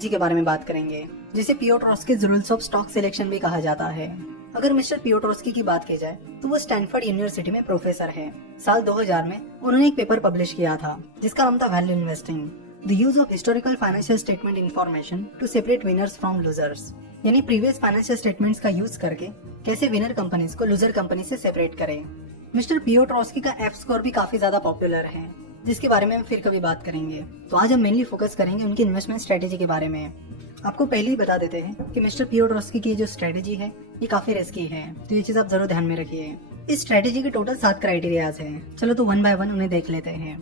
Strategy के बारे में बात करेंगे, जिसे पियोट्रोस्की रूल्स ऑफ स्टॉक सिलेक्शन भी कहा जाता है। अगर मिस्टर पियोट्रोस्की की बात की जाए तो वो स्टैनफोर्ड यूनिवर्सिटी में प्रोफेसर है। साल 2000 में उन्होंने एक पेपर पब्लिश किया था जिसका नाम था value investing, the use of historical financial statement information to separate winners from losers, यानी प्रीवियस फाइनेंशियल स्टेटमेंट्स का यूज करके कैसे विनर कंपनीज को लूजर कंपनी से सेपरेट करें। मिस्टर पियोट्रोस्की का एफ स्कोर भी काफी ज्यादा पॉपुलर है, जिसके बारे में हम फिर कभी बात करेंगे। तो आज हम मेनली फोकस करेंगे उनकी इन्वेस्टमेंट स्ट्रेटेजी के बारे में। आपको पहले ही बता देते हैं कि मिस्टर पियोट्रोस्की की जो स्ट्रेटेजी है ये काफी रिस्की है, तो ये चीज आप जरूर ध्यान में रखिए। इस स्ट्रेटेजी के टोटल 7 क्राइटेरियाज हैं। चलो तो वन बाय वन उन्हें देख लेते हैं।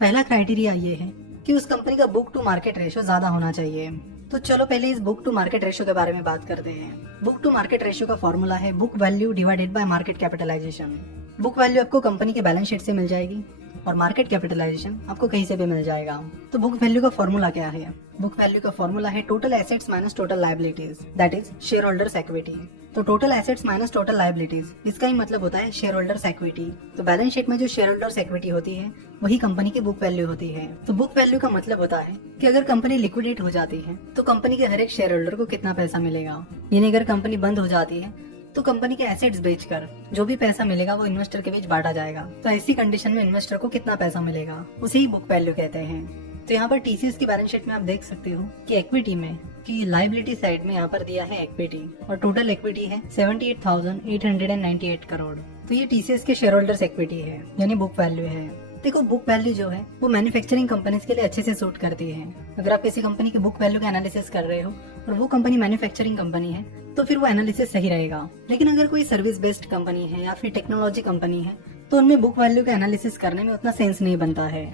पहला क्राइटेरिया ये है कि उस कंपनी का बुक टू मार्केट रेशियो ज्यादा होना चाहिए। तो चलो पहले इस बुक टू मार्केट रेशियो के बारे में बात करते हैं। बुक टू मार्केट रेशियो का फॉर्मूला है book value divided by market capitalization. Book value आपको कंपनी के बैलेंस शीट से मिल जाएगी और मार्केट कैपिटलाइजेशन आपको कहीं से भी मिल जाएगा। तो बुक वैल्यू का फॉर्मूला क्या है? बुक वैल्यू का फॉर्मूला है total assets minus total liabilities, that is share holders equity. तो total assets minus total liabilities, इसका ही मतलब होता है शेयर होल्डर्स इक्विटी। तो बैलेंस शीट में जो शेयर होल्डर्स इक्विटी होती है वही कंपनी की बुक वैल्यू होती है। तो बुक वैल्यू का मतलब होता है कि अगर कंपनी लिक्विडेट हो जाती है तो कंपनी के हर एक शेयर होल्डर को कितना पैसा मिलेगा। यानी अगर कंपनी बंद हो जाती है तो कंपनी के एसेट्स बेचकर जो भी पैसा मिलेगा वो इन्वेस्टर के बीच बांटा जाएगा। तो ऐसी कंडीशन में इन्वेस्टर को कितना पैसा मिलेगा उसे ही बुक वैल्यू कहते हैं। तो यहाँ पर टीसीएस की बैलेंस शीट में आप देख सकते हो कि इक्विटी में कि लायबिलिटी साइड में यहाँ पर दिया है इक्विटी और टोटल इक्विटी है 78,898 करोड़। तो ये टीसीएस के शेयर होल्डर्स इक्विटी है, यानी बुक वैल्यू है। देखो बुक वैल्यू जो है वो मैन्युफैक्चरिंग कंपनीज के लिए अच्छे से सूट करती है। अगर आप किसी कंपनी की बुक वैल्यू का एनालिसिस कर रहे हो और वो कंपनी मैन्युफैक्चरिंग कंपनी है तो फिर वो एनालिसिस सही रहेगा। लेकिन अगर कोई सर्विस बेस्ड कंपनी है या फिर टेक्नोलॉजी कंपनी है तो उनमें बुक वैल्यू का एनालिसिस करने में उतना सेंस नहीं बनता है।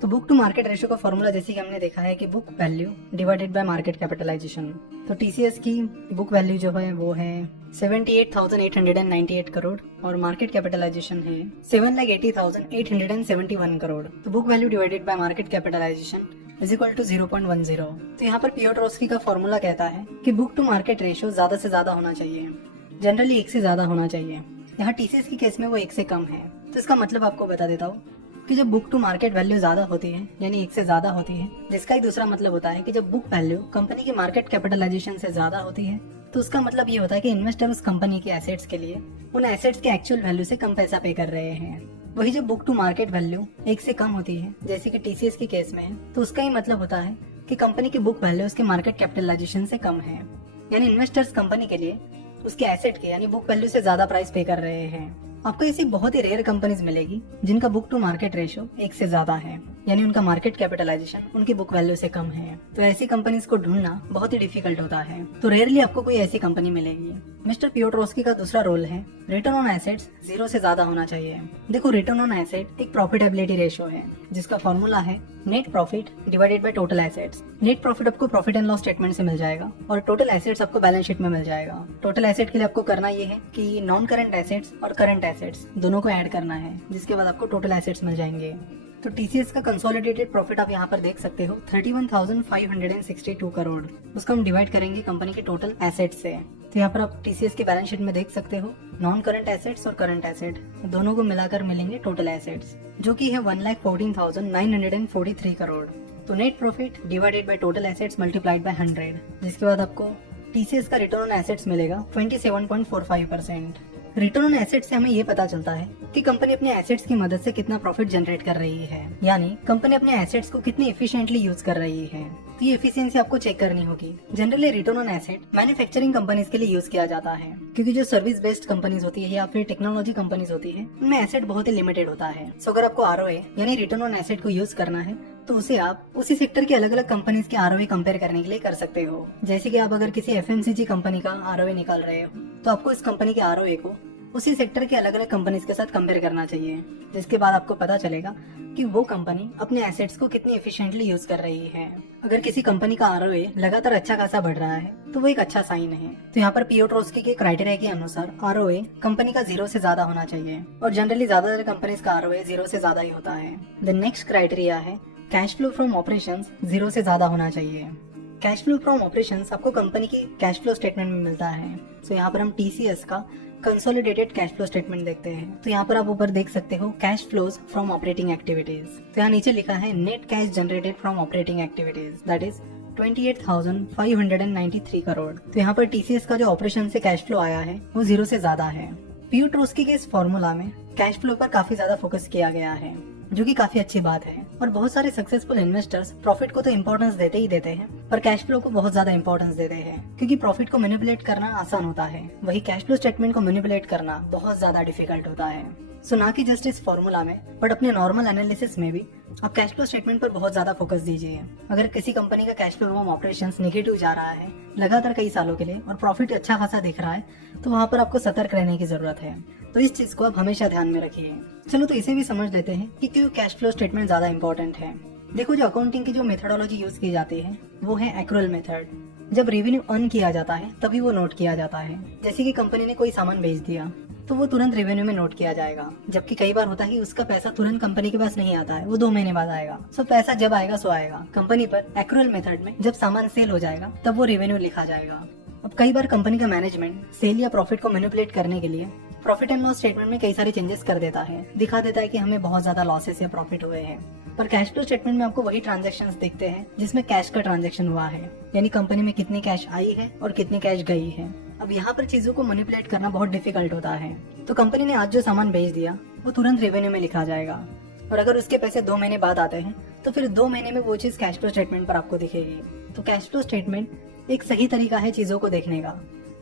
तो बुक टू मार्केट रेशियो का फॉर्मूला जैसे कि हमने देखा है कि book value divided by market capitalization. तो टीसीएस की बुक वैल्यू जो है वो है 78,898 करोड़ और मार्केट कैपिटलाइजेशन है 7,80,871 करोड़। तो book value divided by market capitalization is equal to 0.10। तो यहाँ पर पियोट्रोस्की का फॉर्मूला कहता है कि बुक टू मार्केट रेशियो ज्यादा से ज्यादा होना चाहिए, जनरली 1 से ज्यादा होना चाहिए। यहाँ टीसीएस की केस में वो 1 से कम है। तो इसका मतलब आपको बता देता हूँ कि जब बुक टू मार्केट वैल्यू ज्यादा होती है यानी 1 से ज्यादा होती है, जिसका ही दूसरा मतलब होता है कि जब बुक वैल्यू कंपनी की मार्केट कैपिटलाइजेशन से ज्यादा होती है तो उसका मतलब ये होता है कि इन्वेस्टर उस कंपनी के एसेट्स के लिए उन एसेट्स के एक्चुअल वैल्यू से कम पैसा पे कर रहे हैं। वही जब बुक टू मार्केट वैल्यू 1 से कम होती है जैसे कि टीसीएस के केस में है, तो उसका ही मतलब होता है कि कंपनी की बुक वैल्यू उसके मार्केट कैपिटलाइजेशन से कम है। यानी इन्वेस्टर्स कंपनी के लिए उसके एसेट के यानी बुक वैल्यू से ज्यादा प्राइस पे कर रहे हैं। आपको ऐसी बहुत ही रेयर कंपनीज मिलेगी जिनका बुक टू मार्केट रेशियो 1 से ज्यादा है, यानी उनका मार्केट कैपिटलाइजेशन उनकी बुक वैल्यू से कम है। तो ऐसी कंपनीज को ढूंढना बहुत ही डिफिकल्ट होता है। तो रेयरली आपको कोई ऐसी कंपनी मिलेगी। मिस्टर पियोट्रोस्की का दूसरा रोल है रिटर्न ऑन एसेट्स 0 से ज्यादा होना चाहिए। देखो रिटर्न ऑन एसेट एक प्रॉफिटेबिलिटी रेशियो है जिसका फॉर्मूला है net profit divided by total assets. Net profit आपको प्रॉफिट एंड लॉस स्टेटमेंट से मिल जाएगा और टोटल एसेट्स आपको बैलेंस शीट में मिल जाएगा। टोटल एसेट के लिए आपको करना ये है कि नॉन करंट एसेट्स और करंट एसेट्स दोनों को ऐड करना है, जिसके बाद आपको टोटल एसेट्स मिल जाएंगे। तो टीसीएस का कंसोलिडेटेड प्रॉफिट आप यहाँ पर देख सकते हो 31,562 करोड़। उसको हम डिवाइड करेंगे कंपनी के टोटल एसेट से। तो यहाँ पर आप टीसीएस की बैलेंस शीट में देख सकते हो नॉन करंट एसेट्स और करंट एसेट दोनों को मिलाकर मिलेंगे टोटल एसेट्स, जो कि है 1,14,943 करोड़। तो net profit divided by total assets multiplied by 100, जिसके बाद आपको टीसीएस का रिटर्न ऑन एसेट्स मिलेगा 27.45%। रिटर्न ऑन एसेट से हमें ये पता चलता है कि कंपनी अपने एसेट्स की मदद से कितना प्रॉफिट जनरेट कर रही है, यानी कंपनी अपने एसेट्स को कितनी एफिशिएंटली यूज कर रही है। तो ये एफिशिएंसी आपको चेक करनी होगी। Generally return on asset manufacturing companies के लिए यूज किया जाता है, क्योंकि जो सर्विस बेस्ड कंपनीज होती है या फिर टेक्नोलॉजी कंपनीज होती है उनमें एसेट बहुत ही लिमिटेड होता है। सो अगर आपको आरओए यानी रिटर्न ऑन एसेट को यूज करना है तो उसे आप उसी सेक्टर के अलग अलग कंपनीज के आरओए कंपेयर करने के लिए कर सकते हो। जैसे कि आप अगर किसी एफएमसीजी कंपनी का आरओए निकाल रहे हो तो आपको इस कंपनी के आरओए को उसी सेक्टर के अलग अलग कंपनीज के साथ कंपेयर करना चाहिए, जिसके बाद आपको पता चलेगा कि वो कंपनी अपने एसेट्स को कितनी एफिशिएंटली यूज कर रही है। अगर किसी कंपनी का आरओए लगातार अच्छा खासा बढ़ रहा है तो वो एक अच्छा साइन है। तो यहाँ पर पियोट्रोस्की के क्राइटेरिया के अनुसार आरओए कंपनी का 0 से ज्यादा होना चाहिए और जनरली ज्यादातर कंपनीज का आरओए 0 से ज्यादा ही होता है। द नेक्स्ट क्राइटेरिया है कैश फ्लो फ्रॉम ऑपरेशंस 0 से ज्यादा होना चाहिए। कैश फ्लो फ्रॉम ऑपरेशंस आपको कंपनी की कैश फ्लो स्टेटमेंट में मिलता है। तो यहाँ पर हम टीसीएस का कंसोलिडेटेड कैश फ्लो स्टेटमेंट देखते हैं। तो यहाँ पर आप ऊपर देख सकते हो cash flows from operating activities. तो यहाँ नीचे लिखा है net cash generated from operating activities, that is 28,593 crore. तो यहाँ पर टीसीएस का जो ऑपरेशन से कैश फ्लो आया है वो 0 से ज्यादा है। पियोट्रोस्की के इस फॉर्मूला में कैश फ्लो पर काफी ज्यादा फोकस किया गया है, जो कि काफी अच्छी बात है। और बहुत सारे सक्सेसफुल इन्वेस्टर्स प्रॉफिट को तो इम्पोर्टेंस देते ही देते हैं, पर कैश फ्लो को बहुत ज्यादा इम्पोर्टेंस देते हैं, क्योंकि प्रॉफिट को मैनिपुलेट करना आसान होता है, वही कैश फ्लो स्टेटमेंट को मैनिपुलेट करना बहुत ज्यादा डिफिकल्ट होता है। सो ना कि जस्ट इस फॉर्मूला में, बट अपने नॉर्मल एनालिसिस में भी आप कैश फ्लो स्टेटमेंट पर बहुत ज्यादा फोकस दीजिए। अगर किसी कंपनी का cash flow from operations negative जा रहा है लगातार कई सालों के लिए और प्रॉफिट अच्छा खासा दिख रहा है, तो वहाँ पर आपको सतर्क रहने की जरूरत है। तो इस चीज को आप हमेशा ध्यान में रखिए। चलो तो इसे भी समझ लेते हैं कि क्यों कैश फ्लो स्टेटमेंट ज्यादा इंपॉर्टेंट है। देखो, जो अकाउंटिंग की जो मेथोडोलॉजी यूज की जाती है वो है एक्रूअल मेथड। जब रेवेन्यू अर्न किया जाता है तभी वो नोट किया जाता है। जैसे कि कंपनी ने कोई सामान बेच दिया तो वो तुरंत रेवेन्यू में नोट किया जाएगा, जबकि कई बार होता है कि उसका पैसा तुरंत कंपनी के पास नहीं आता है, वो 2 महीने बाद आएगा। सो पैसा जब आएगा सो आएगा। कंपनी पर एक्रूअल मेथड में जब सामान सेल हो जाएगा तब वो रेवेन्यू लिखा जाएगा। अब कई बार कंपनी का मैनेजमेंट सेल या प्रॉफिट को मैनिपुलेट करने के लिए प्रॉफिट एंड लॉस स्टेटमेंट में कई सारे चेंजेस कर देता है, दिखा देता है कि हमें बहुत ज्यादा लॉसेस या प्रॉफिट हुए हैं। पर कैश फ्लो स्टेटमेंट में आपको वही ट्रांजैक्शंस दिखते हैं जिसमें कैश का ट्रांजैक्शन हुआ है, यानी कंपनी में कितनी कैश आई है और कितनी कैश गई है। अब यहाँ पर चीजों को मैनिपुलेट करना बहुत डिफिकल्ट होता है। तो कंपनी ने आज जो सामान बेच दिया वो तुरंत रेवेन्यू में लिखा जाएगा, और अगर उसके पैसे 2 महीने बाद आते हैं तो फिर 2 महीने में वो चीज कैश फ्लो स्टेटमेंट पर आपको दिखेगी। तो कैश फ्लो स्टेटमेंट एक सही तरीका है चीजों को देखने का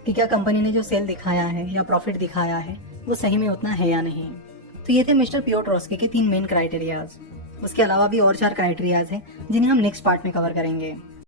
कि क्या कंपनी ने जो सेल दिखाया है या प्रॉफिट दिखाया है वो सही में उतना है या नहीं। तो ये थे मिस्टर पियोट्रोस्की के 3 मेन क्राइटेरियाज। उसके अलावा भी और 4 क्राइटेरियाज हैं जिन्हें हम नेक्स्ट पार्ट में कवर करेंगे।